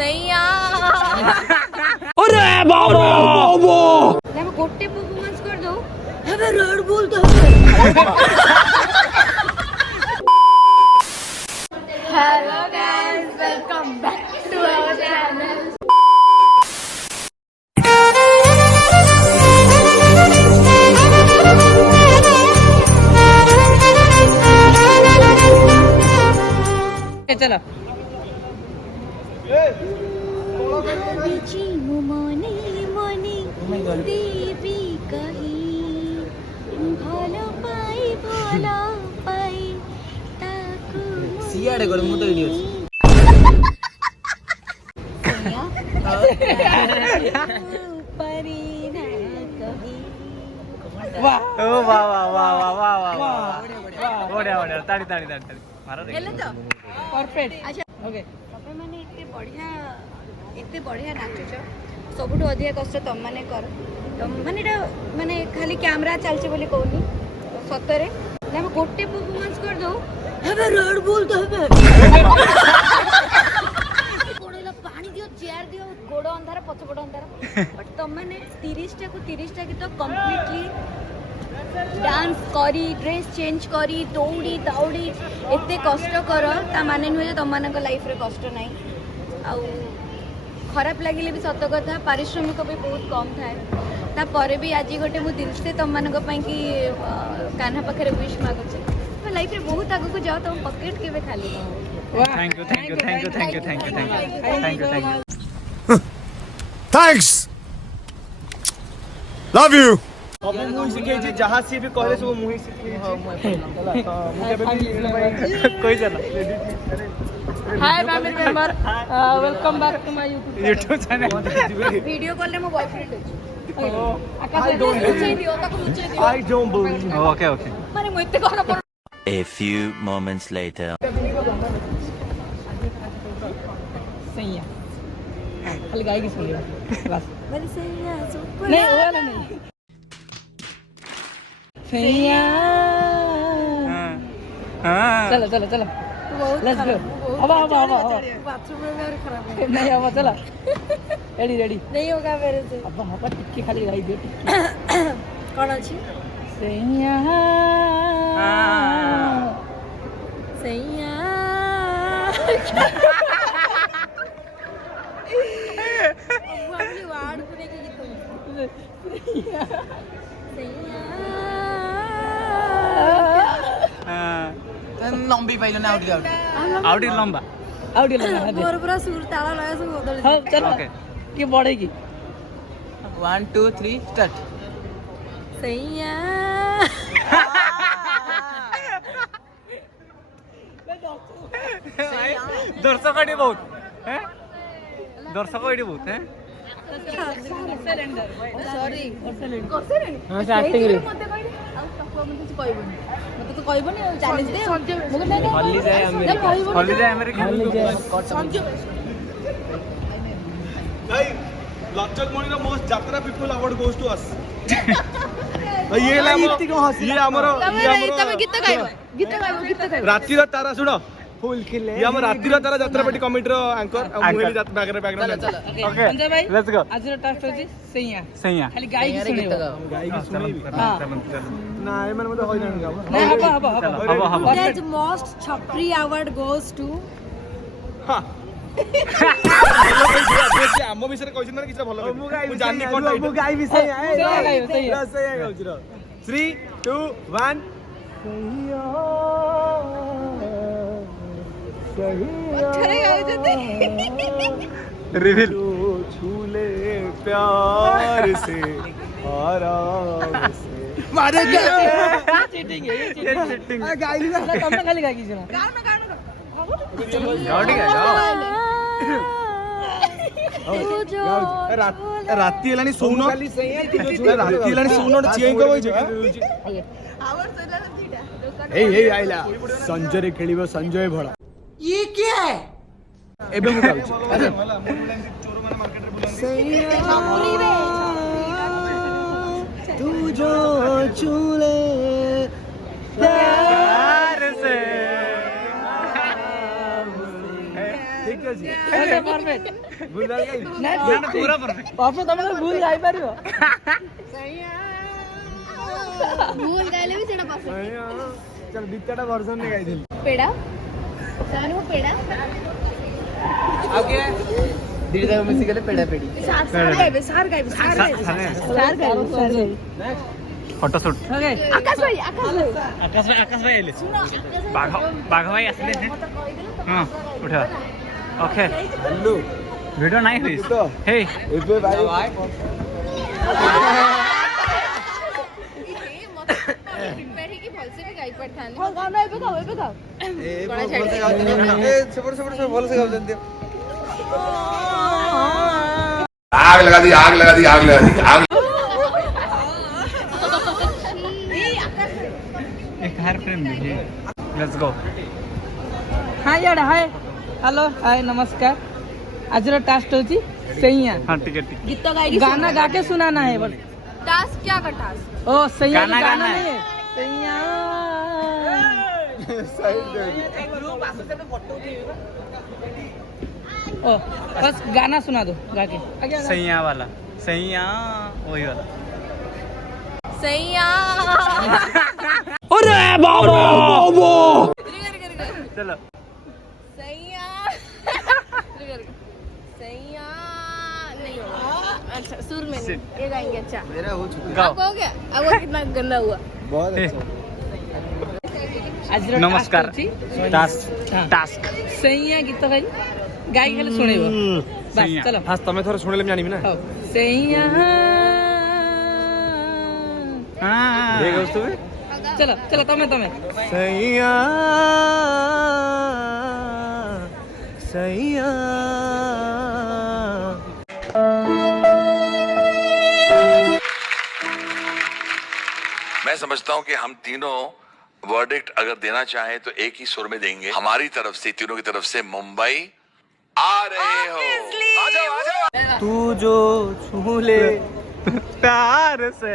सैया अरे बाबा मैं गोटे परफॉर्मेंस कर दो हमें रोड बोल दो hello guys welcome back to our channel चलो मने मने देवी कही भलो पाई ताकू सियाड़े गोड़ मुतो वीडियो परी ना कही वाह ओ वाह वाह वाह वाह वाह वाह बढ़िया बढ़िया ताड़ी ताड़ी ताड़ी ताड़ी मारो हेले तो परफेक्ट अच्छा ओके तबे माने एते बढ़िया नाचुछ सबुठु अधिक कष्ट तुम माने कर तुम माने एटा माने खाली कैमरा चलचे बोली कहूनी सतरे हम गोटे परफॉर्मेंस कर दो हमें रोड बोल दो हमें गोड़ेला पानी दियो चेयर दियो गोड़ अंधार पछपट अंधार बट तुम माने 30 टा की तो कंप्लीटली डांस करी ड्रेस चेंज करी दौड़ी दौड़ी एते कष्ट कर ता माने नुहे तुम मान लाइफ रे कष्ट नहीं आउ खराब लगिले भी सत कथा पारिश्रमिक भी बहुत कम थाए तापर भी आज गोटे मु दिल से तुम मान कि कान्हा पाखे विश मागुचे लाइफ रे बहुत आगु को जाओ तुम पॉकेट केबे खाली thank you thank you thank you thank you thank you thank you thank you thanks love you अब मुही सिखे जहाँ सी भी कहले सब मुही सिखे कोई चला hi family member welcome back to my YouTube channel video call रे मो बॉयफ्रेंड अछि आकाश मुझे दियो ताको मुझे दियो I don't believe okay okay माने मो एते कहना पड़ A few moments later. सही है खाली गाय की सुनिए बस मेरी सैया सुपर नहीं वो वाला नहीं सैया हां चलो चलो चलो लेट्स गो अब बाथरूम में मेरे खराब है नहीं अब चला रेडी रेडी नहीं होगा मेरे से अब हम पर टिक्की खाली गाई दे टिक्की कौन अछि सैया सैया वाली वार्ड पुणे के गीत सैया लंबी पाइलो ना आउट लंबा मोर पूरा सुर ताला लगा सब बदल हां चलो ओके की बढ़ेगी 1 2 3 स्टार्ट सैया दर्शक एटी बहुत हैं दर्शक एटी बहुत हैं सॉरी हां से एक्टिंग रे मते कहले आ तको मते କିଛି କହିबନି मते तो कहबनी चैलेंज दे हल्ली जाए अमेरिका भाई लचक मणि रो मोस्ट यात्रा people award goes to us ये हमरो तमे गीत गाइबो राती रो तारा सुनो फुल खिले ये हम राती रो तारा यात्रा पेटी कमिटी रो एंकर मुहेली जात बैकग्राउंड ओके संजय भाई लेट्स गो आज रो टास्क होची सैया खाली गाय की सुनियो गाई की सुनी हां ना ए मन मते होई ना नहीं हबो दैट मोस्ट छपरी अवार्ड गोस टू हां ଆମ ବିଷୟରେ କହିଛନ୍ତି ନା କିଛି ଭଲ ମୁଁ ଜାଣିନି କୋନଟା ମୁଁ ଗାଇ ବିଷୟ ସैया ଗାଉଚି ର 3 2 1 रिवील छूले प्यार से आराम से मारे क्या चीटिंग है ये चीटिंग गाई ना तुमने खाली गाई की सुना गाड़ी राती हेलानी सोनो राती हेलानी सोनो चिए को होई हे आइला संजय रे खेलिबो संजय भड़ा ये क्या है एबे मु गाउछ अरे चोर माने मार्केट रे बुलानी तू जो चूले प्यार से ठीक है जी परफेक्ट भूल गई ନା ନା ପୁରା perfect। ବାପୁ ତମେ ଭୁଲ ଗାଇପାରିବ ଭୁଲ ଗାଇଲେ ବି ସେଟା ପସନ୍ଦ। चल बीतटा वर्जन ने गाई थी ପେଡା ସେମାନେ ମୋ ପେଡା ଦିଦି ଯାକ ମିଶି ଗଲେ ପେଡା ପେଡି ସାର୍ ଗାଇବେ ସାର୍ ଗାଇବେ ସାର୍ ଗାଇବେ ସାର୍ ଗାଇବେ ଫଟୋ ସୁଟ୍ ଓକେ ଆକାଶ ଭାଇ ଆକାଶ ଭାଇ ଆଇଲେ ଶୁଣ ବାଘ ଭାଇ ଆସିଲେ ମତେ କହିଦେଲୁ ହଁ ଉଠା ଓକେ हेलो ଭିଡ଼ିଓ ନାଇଁ ହୁଇ ତ। ହେ एबे भाई ପ୍ରିପେୟାର ହେଇକି ଭଲସେ ବି ଗାଇ ପାରିଥାନ୍ତି ହଁ ଗାନା ଏବେ ଗାଉ ए बोल से गाउଛନ୍ତି ए सेपड़ सेपड़ सब बोल से गाउଛନ୍ତି आग लगा दी आग लगा दी आग लगा दी आग एक हायर फ्रेम दीजिए लेट्स गो हाय यार हाय हेलो हाय नमस्कार आज टास्क होची सैया हाँ टिकट ଗୀତ ଗାଇକି गाना गा के सुनाना है बोल टास्क क्या का टास्क ओ सैया गाना की गाना नहीं है सैया साइड दे ओ बस गाना सुना दो गा के सैया वाला सैया वही वाला सैया अरे बाबा चलो सैया सैया नहीं होगा अच्छा सुर में नहीं ये गाएंगे अच्छा मेरा हो चुका गाओ आपका हो गया अब वो कितना गंदा हुआ बहुत अच्छा आज नमस्कार टास्क हाँ। टास्क सैया गीत भाई गाई खाली सुनेबो बस सैया। चलो फास्ट तमे थोड़ा सुनेले जानिबी ना हो सैया हाँ देख दोस्तों में चलो चलो तमे तमे सैया सैया मैं समझता हूं कि हम तीनों वर्डिक्ट अगर देना चाहें तो एक ही सुर में देंगे हमारी तरफ से तीनों की तरफ से मुंबई आ रहे हो आ जाओ तू जो छू ले प्यार से